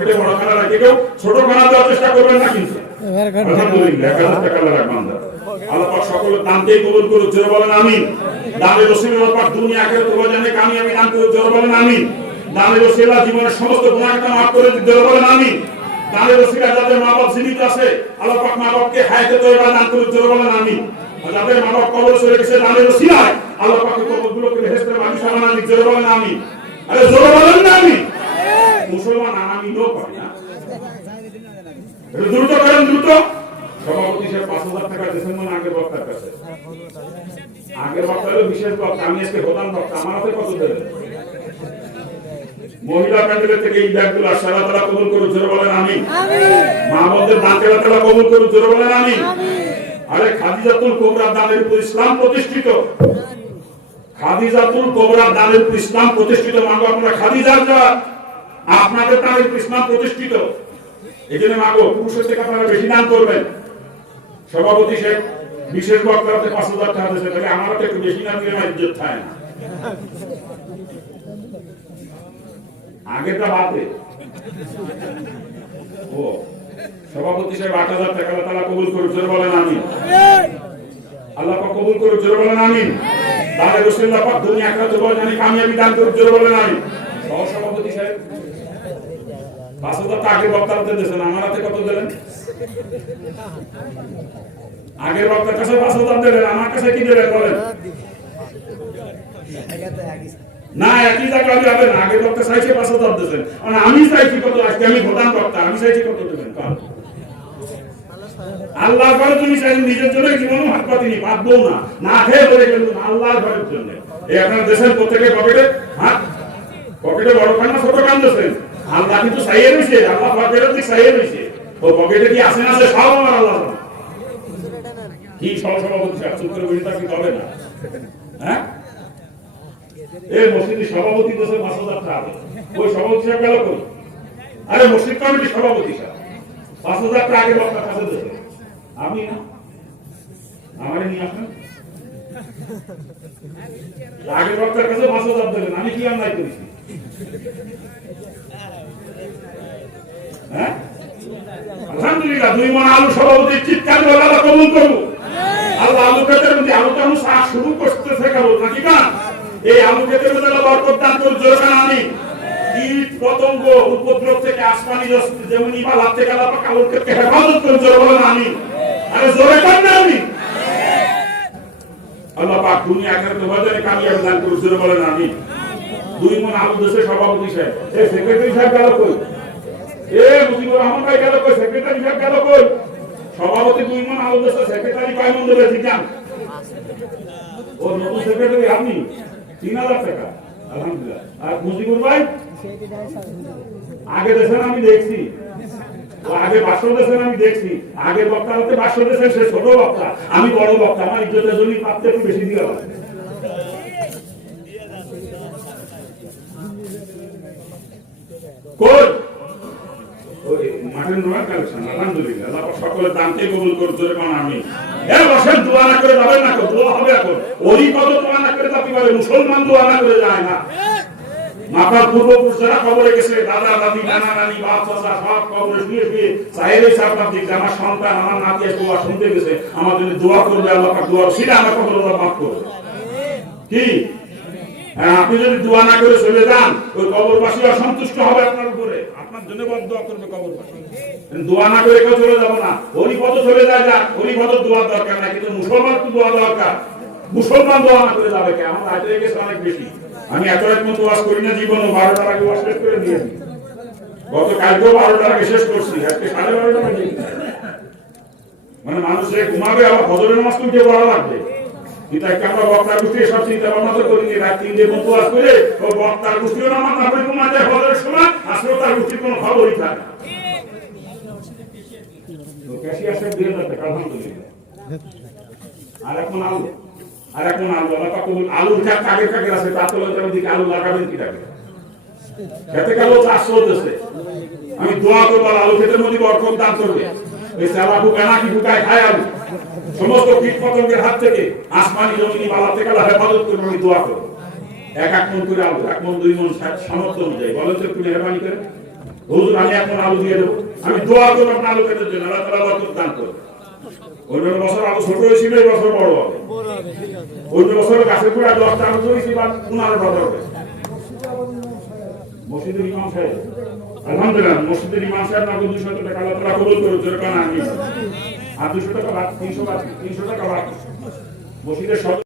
পকেটে বড় খানা রাখে কেউ ছোট খানা দেওয়ার চেষ্টা করবেন না কিন্তু আলহামদুলিল্লাহ 1000 টাকা আল্লাহ রাখবেন আল্লাহ পাক সকলের দানকেই কবুল করুন জোরে বলেন আমিন দানের ওসিলা পাক দুনিয়া আখিরাত উভয় জানে কামিয়াবি দান করুন জোরে বলেন আমিন দানের ওসিলা জীবনের সমস্ত গুনাহকে মাফ করে দিন জোরে বলেন আমিন দানের ওসিলা যাদের মা-বাপ জীবিত আছে আল্লাহ পাক মা-বাপকে হায়াতে তয়্যিবা দান করুন জোরে বলেন আমিন যাদের মা-বাপ কবরে চলে গেছে দানের ওসিলায় আল্লাহ পাক কবরগুলোকে বেহেশতের বাগিচা বানান দিন জোরে বলেন আমিন আরে জোরে বলেন না আমিন মুসলমান আমিনও পারে না দ্রুত করেন দ্রুত সভাপতি সাহেব 5000 টাকা দিয়েছেন মানে আগের বক্তার কাছে আগের বক্তা হলো বিশেষ বক্তা আমি আজকে প্রধান বক্তা আমার হাতে কত দেবেন মহিলা প্যান্ডেলের থেকে এই ব্যাগগুলো আল্লাহ তাআলা কবুল করুন জোরে বলেন আমিন মা বোনদের দান আল্লাহ তাআলা কবুল করুন জোরে বলেন আমিন আরে খাদিজাতুল কুবরা দানের উপর ইসলাম প্রতিষ্ঠিত খাদিজাতুল কুবরা দানের উপর ইসলাম প্রতিষ্ঠিত মাগো আপনারা খাদিজার জাত আপনাদের দানের উপর ইসলাম প্রতিষ্ঠিত এজন্য মাগো পুরুষের থেকে আপনারা বেশি দান করবেন সভাপতি সাহেব বিশেষ বক্তাতে 5000 টাকা দিয়েছে তাহলে আমারও একটু বেশি দান দিলে আমার ইজ্জত থাকে না আগেটা বাদে ও সভাপতি সাহেব 8000 টাকা আল্লাহ তাআলা কবুল করুন জোরে বলেন আমিন আল্লাহ পাক কবুল করুন জোরে বলেন আমিন দানের রাসূলুল্লাহ পাক দুনিয়া আখিরাত উভয় জানে কামিয়াবি দান করুন জোরে বলেন আমিন সভাপতি সাহেব 5000 টাকা আগে বক্তাতে দিয়েছেন আমার হাতে কত দিলেন আগের বক্তার কাছে 5000 দিলেন আমার কাছে কি দিলেন বলেন না একই জায়গা হবে না আগের বক্তা চাইছে 5000 দিয়েছেন মানে আমি চাইছি কত আজকে আমি প্রধান বক্তা আমি চাইছি কত দিবেন আল্লাহর ঘরে তুমি চাইছেন নিজের জন্য জীবন হাত পাতিনি পাতবো না না খেয়ে বলে গেল আল্লাহর ঘরের জন্য এই আপনার দেশের প্রত্যেকের পকেটে হাত পকেটে বড় কান্না ছোট কান দিয়েছেন আল্লাহ কিন্তু চাইয়ে রয়েছে আল্লাহ পকেটের দিক চাইয়ে রয়েছে ও পকেটে কি আসে না সব আমার আল্লাহ কি সভাপতি সাহেব চুপ করে বসে থাকতে হবে না হ্যাঁ এই মসজিদের সভাপতি দেশে 5000 টাকা ওই সভাপতি সাহেব গেল কই আরে মসজিদ কমিটির সভাপতি সাহেব 5000 টাকা আগে বক্তার কাছে দেবে আমি না আমারে নিয়ে আসেন আগে বক্তার কাছে 5000 দেবেন আমি কি অন্যায় করেছি হ্যাঁ আলহামদুলিল্লাহ 2 মণ আলু সভাপতি চিৎকার করে আল্লাহ কবুল করুন আল্লাহ আলু ক্ষেতের মধ্যে আলু তো চাষ শুরু করতেছে কেবল নাকি না এই আলু ক্ষেতের মধ্যে আল্লাহ বরকত দান করুন জোরে বলেন আমিন কীট পতঙ্গ উপদ্রব থেকে আসমানি যেমন ইবাল হাত থেকে আল্লাহ পাক আলু ক্ষেতকে হেফাজত করুন জোরে বলেন আমিন আরে জোরে করেন না আমিন আল্লাহ পাক দুনিয়া আখিরাতে বাজারে কামিয়াবি দান করুন জোরে বলেন আমিন 2 মণ আলু দেশে সভাপতি সাহেব এই সেক্রেটারি সাহেব গেল কই মুজিবুর রহমান ভাই গেল কই সেক্রেটারি সাহেব গেল কই সভাপতি 2 মণ আলু দেশে সেক্রেটারি কয় মণ দেবে ঠিক জান ও নতুন সেক্রেটারি আপনি 3000 টাকা আলহামদুলিল্লাহ আর মুজিবুর ভাই আগে দেশেন আমি দেখছি আগে 500 দেশেন আমি দেখছি আগে বক্তা হতে 500 দেশেন সে ছোট বক্তা আমি বড় বক্তা আমার ইজ্জতের জন্য প্রাপ্ত একটু বেশি দিয়ে হবে কই ওই মাঠের নোয়া কালেকশন আলহামদুলিল্লাহ আল্লাহ সকলের দানকে কবুল করুন জোরে বলেন আমিন বসেন দোয়া না করে যাবেন না দোয়া হবে এখন ওই কত দোয়া না করে যাতে পারে মুসলমান দোয়া না করে যায় না মাথার পূর্বপুরুষ যারা কবরে গেছে দাদা দাদি নানা নানি বাপ চাচা সব কবরে শুয়ে শুয়ে চাইলে সাপনার দিকে আমার সন্তান আমার নাতি দোয়া শুনতে গেছে আমার জন্য দোয়া করবে আল্লাহ পাক দোয়া সেটা আমার কবর আল্লাহ মাফ করবে কি আপনি যদি দোয়া না করে চলে যান ওই কবরবাসী অসন্তুষ্ট হবে আপনার উপরে আপনার জন্য দোয়া করবে কবরবাসী দোয়া না করে কেউ চলে যাবো না ওই পথ চলে যায় যাক ওই পথ দোয়া দরকার না কিন্তু মুসলমান তো দোয়া দরকার মুসলমান দোয়া না করে যাবে কে আমার আজ হয়ে গেছে অনেক বেশি আমি এত এক মতো ওয়াজ করি না জীবনে 12টার আগে ওয়াজ শেষ করে দিয়েছি গতকালকেও 12টার আগে শেষ করছি আজকে 12:30 বাজে মানে মানুষে ঘুমাবে আবার ফজরের নামাজ তুলতে পড়া লাগবে কিন্তু একটা আমরা বক্তার গোষ্ঠী সব চিন্তা ভাবনা তো করিনি রাত 3 মতো ওয়াজ করে ও বক্তার গোষ্ঠীও নামাজ না পড়ে ঘুমাতে ফজরের সময় আসলে তার গোষ্ঠীর কোনো খবরই থাকে না তো ক্যাশিয়ার সাহেব 2000 টাকা আলহামদুলিল্লাহ আর এখন আলু আল্লাহ পাক আলুর ক্ষেত কাকে আছে তা তো দিকে আলু লাগাবেন কি টাকা খেতে গেল চাষ চলতেছে আমি দোয়া করবো আলু ক্ষেতের মধ্যে বরকত দান করবে এই চালাকু কানাকি ঢুকায় খায় আলু সমস্ত কীট পতঙ্গের হাত থেকে আসমানি জমিনি বালা থেকে আল্লাহ হেফাজত করবে আমি দোয়া করবো 1 মণ করে আলু 1 মণ 2 মণ সামর্থ্য অনুযায়ী বলেন তো একটু মেহরবানি করে হুজুর আমি এখন আলু দিয়ে দেবো, আমি দোয়া করবো আপনার আলু কেটে দেন, আল্লাহ তাআলা বরকত দান করবে। অন্য বছর আলু ছোট হয়েছিল, এই বছর বড় হবে। অন্য বছর গাছের গোড়া 10টা আলু হয়েছিল, বা 15টা হবে। মসজিদের ইমাম সাহেব, আলহামদুলিল্লাহ, মসজিদের ইমাম সাহেব না 200 টাকা আল্লাহ তাআলা কবুল করুন, যেরকম আমি আর 200 টাকা বাদ, 300 টাকা বাদ, মসজিদের